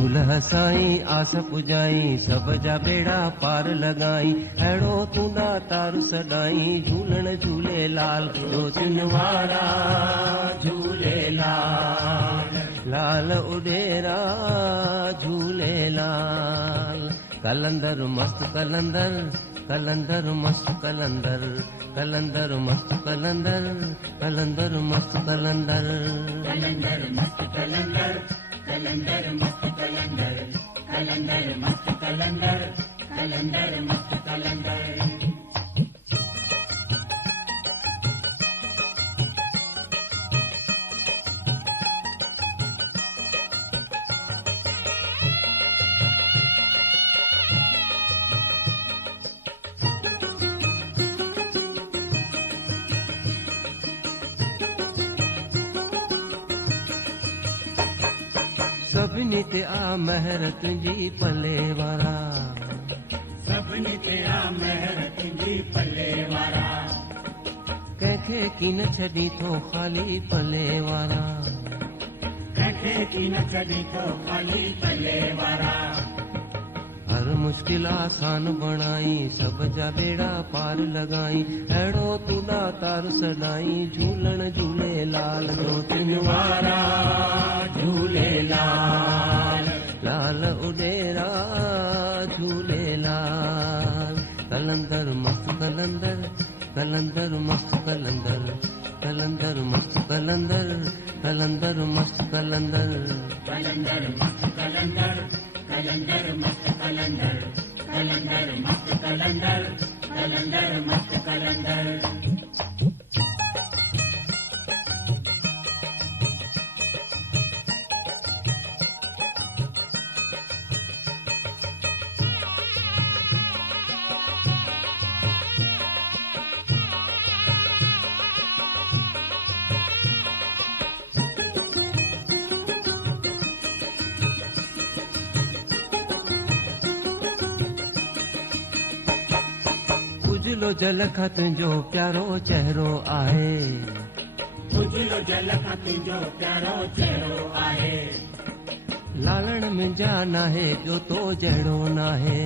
झूलह साईं आस पुजाई सब जा बेड़ा पार लगाई अहिड़ो तूंदा तार सदाई झूलण झूलेलाल लोचन वारा झूलेलाल लाल उडेरा झूलेलाल कलंदर मस्त कलंदर कलंदर मस्त कलंदर कलंदर मस्त कलंदर कलंदर मस्त कलंदर कलंदर मस्त कलंदर कलंदर मस्त कलंदर कलंदर मस्त कलंदर कलंदर मस्त कलंदर सभिनी ते आ महर तुंहिंजी पले वारा सभिनी ते आ महर तुंहिंजी पले वारा कंहिंखे की न छॾी थो ख़ाली पले वारा कंहिंखे की न छॾी थो ख़ाली पले वारा हर मुश्किल आसान बणाई सब जा बेड़ा पार लगाई अहिड़ो तूंदा तार सदाई झूलण झूलेलाल लोचन वारा झूलेलाल लाल उडेरा झूलेलाल कलंदर मस्त कलंदर कलंदर मस्त कलंदर कलंदर मस्त कलंदर कलंदर मस्त कलंदर कलंदर मस्त कलंदर कलंदर मस्त कलंदर कलंदर मस्त कलंदर कलंदर मस्त कलंदर उजलो जल खां तुंहिंजो प्यारो चेहरो आहे उजलो जल खां तुंहिंजो प्यारो चेहरो आहे लालण मुंहिंजा नाहे ॿियो तो जहिड़ो नाहे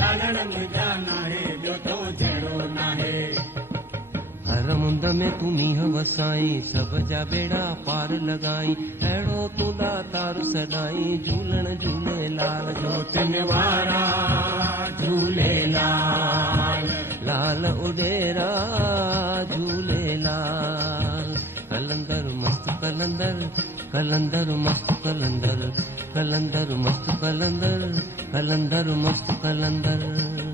लालण मुंहिंजा नाहे ॿियो तो जहिड़ो नाहे हर मुंद में तूं मींहं वसाई सब जा बेड़ा पार लगाई अहिड़ो तूंदा तार सदाई झूलण झूलेलाल लोचन वारा झूलेलाल लाल उडेरा झूलेलाल कलंदर मस्त कलंदर कलंदर मस्त कलंदर कलंदर मस्त कलंदर कलंदर मस्त कलंदर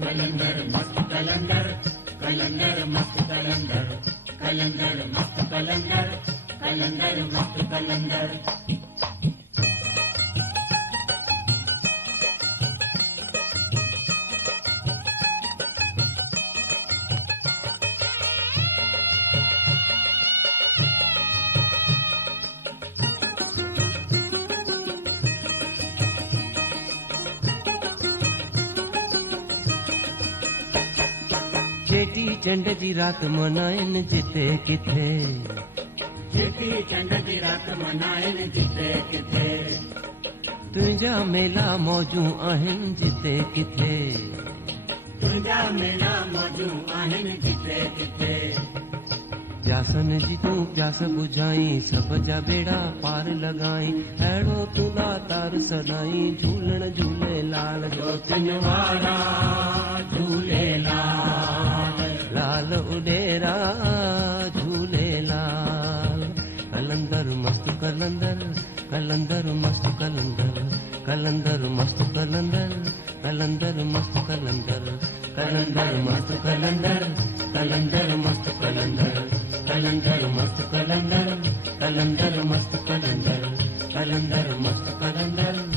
कलंदर मस्त कलंदर कलंदर मस्त कलंदर कलंदर मस्त कलंदर कलंदर मस्त कलंदर चेटी चंड जी रात मनाइन जिते किथे चेटी चंड जी रात मनाइनि जिते किथे तुंहिंजा मेला मौजूं आहिनि जिते किथे तुंहिंजा मेला मौजूं आहिनि जिते किथे प्यासन जी तूं प्यास बुझाई सब जा बेड़ा पार लगाई अहिड़ो तूंदा तार सदाई झूलण झूलेलाल लोचन वारा झूलेलाल लाल उडेरा झूलेलाल कलंदर मस्त कलंदर कलंदर मस्त कलंदर कलंदर मस्त कलंदर कलंदर मस्त कलंदर कलंदर मस्त कलंदर कलंदर मस्त कलंदर कलंदर मस्त कलंदर कलंदर मस्त कलंदर कलंदर मस्त कलंदर